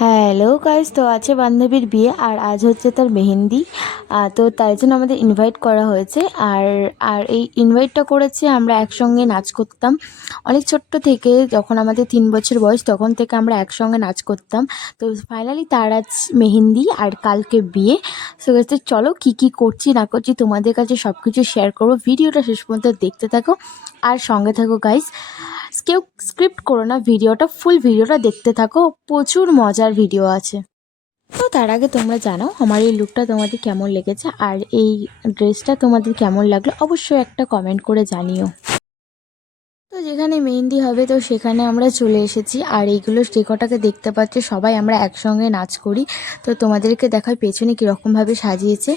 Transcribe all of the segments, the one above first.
Hello guys তো আছে বান্ধবীর বিয়ে আর আজ হচ্ছে তার মেহেন্দি। তো তাই জন্য আমাদের ইনভাইট করা হয়েছে। আর আর এই ইনভাইটটা করেছে আমরা একসঙ্গে নাচ করতাম। অনেক ছোট্ট থেকে, যখন আমাদের তিন বছর বয়স, তখন থেকে আমরা একসঙ্গে নাচ করতাম। তো ফাইনালি তার আজ মেহেন্দি আর কালকে বিয়ে। সো চলো কী কী করছি না করছি তোমাদের কাছে সব কিছু শেয়ার করব। ভিডিওটা শেষ পর্যন্ত দেখতে থাকো। আর সঙ্গে থাকো গাইস কেউ স্ক্রিপ্ট করো না ভিডিওটা ফুল ভিডিওটা দেখতে থাকো। প্রচুর মজার ভিডিও আছে। তো তার আগে তোমরা জানো আমার এই লুকটা তোমাদের কেমন লেগেছে? আর এই ড্রেসটা তোমাদের কেমন লাগল? অবশ্যই একটা কমেন্ট করে জানিও। তো যেখানে মেহেন্দি হবে, তো সেখানে আমরা চলে এসেছি। আর এইগুলো যে কটাকে দেখতে পাচ্ছি, সবাই আমরা একসঙ্গে নাচ করি। তো তোমাদেরকে দেখায় পেছনে কীরকমভাবে সাজিয়েছে।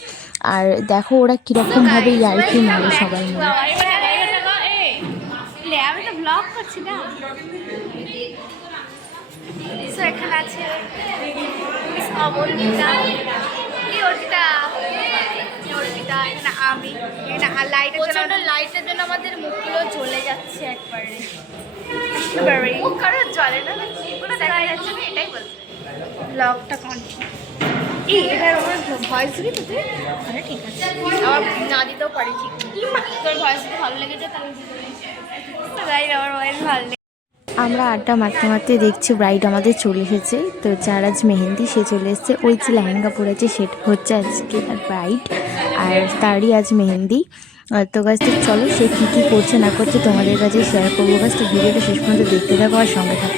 আর দেখো ওরা কীরকমভাবে ইয়ার্কি মারে সবাই মিলে। ব্লগ করছি না? So, এখানে আছে মিস অমর্পিতা। কি অর্পিতা? অর্পিতা? এখানে আমি এখানে লাইটের জন্য লাইটের জন্য আমাদের মুখগুলো জ্বলে যাচ্ছে একবারে। একেবারে মুখ কারও জ্বলে না মুখগুলো দেখা যাচ্ছে না এটাই বলছি। ব্লগটা কন্টিনিউ এই এটার আমার ভয়েস দিবি তো তুই? ঠিক আছে। না দিতেও পারি ঠিক। তোর ভয়েস ভালো লেগেছে তাহলে আমার আড্ডা মারতে মারতে দেখছি ব্রাইড আমাদের চলে এসেছে। তো যার আজ মেহেন্দি, সে চলে এসেছে। ওই যে লেহেঙ্গা পরেছে সেটা হচ্ছে আজকে তার ব্রাইড আর তারই আজ মেহেন্দি। তো গাছ তো চলো সে কী কী করছে, না করছে তোমাদের কাছে শেয়ার করব। গাছ তো ভিডিওটা শেষ পর্যন্ত দেখতে থাকো আর সঙ্গে থাকো।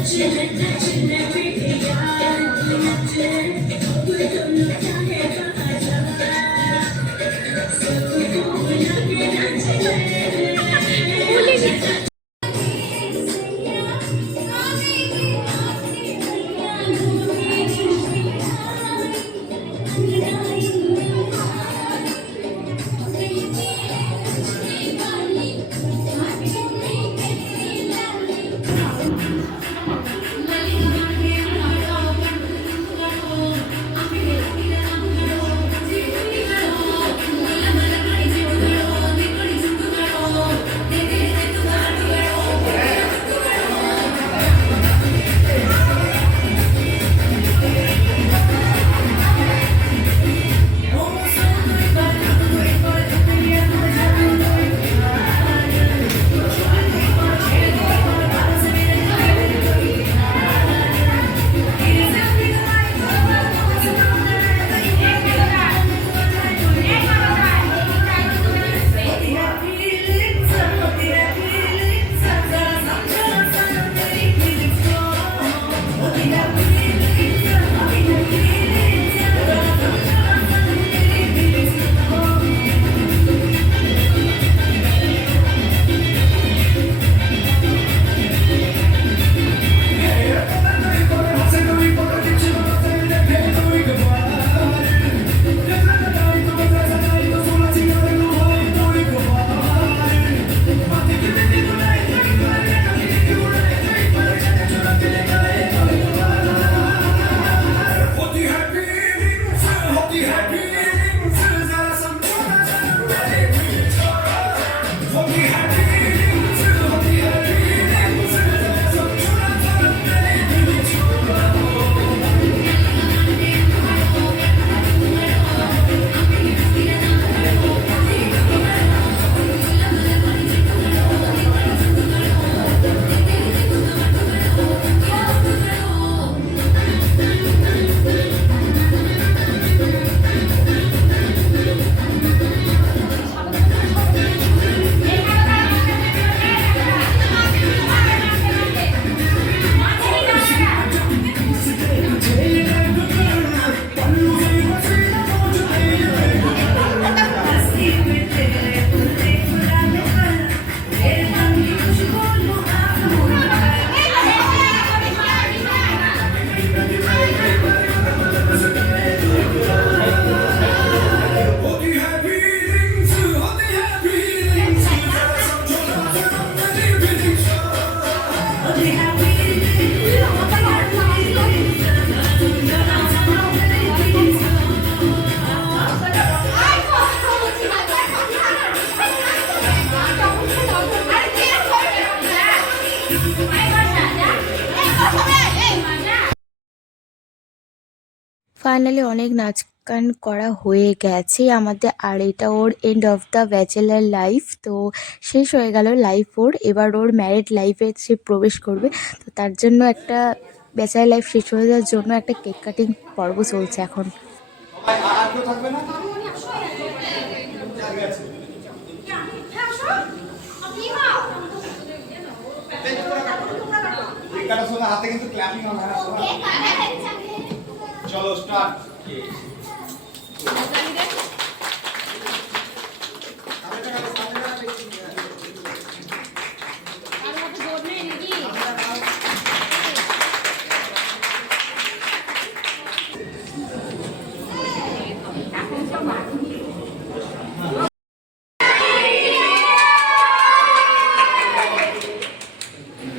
Touching it, touching it, Thank you. Finally অনেক নাচ গান করা হয়ে গেছে। আমাদের আর এটা ওর end of the bachelor life তো শেষ হয়ে গেল লাইফ ওর। এবার ওর ম্যারিড লাইফে সে প্রবেশ করবে। তো তার জন্য একটা ব্যাচেলার লাইফ শেষ হয়ে যাওয়ার জন্য একটা কেক কাটিং পর্ব চলছে এখন। থাকবে না কেক শোনা হাতে কিন্তু ক্ল্যাপিং হবে না চলো স্টার্ট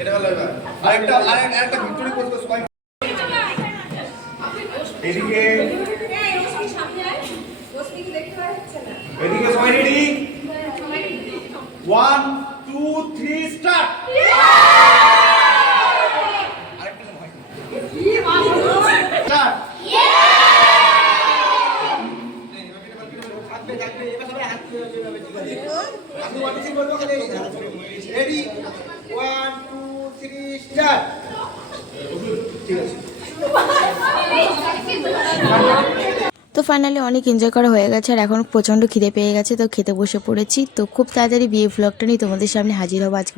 এটা ভালো এবার আরেকটা আরেকটা ভিক্টোরি করতে সবাই। এদিকে এদিকে ready one two three start আরেকটা স্টার্ট রেডি ওয়ান টু তো ফাইনালি অনেক এনজয় করা হয়ে গেছে আর এখন প্রচণ্ড খিদে পেয়ে গেছে, তো খেতে বসে পড়েছি। তো খুব তাড়াতাড়ি বিয়ে ভ্লগটা নিয়ে তোমাদের সামনে হাজির হব আজকে।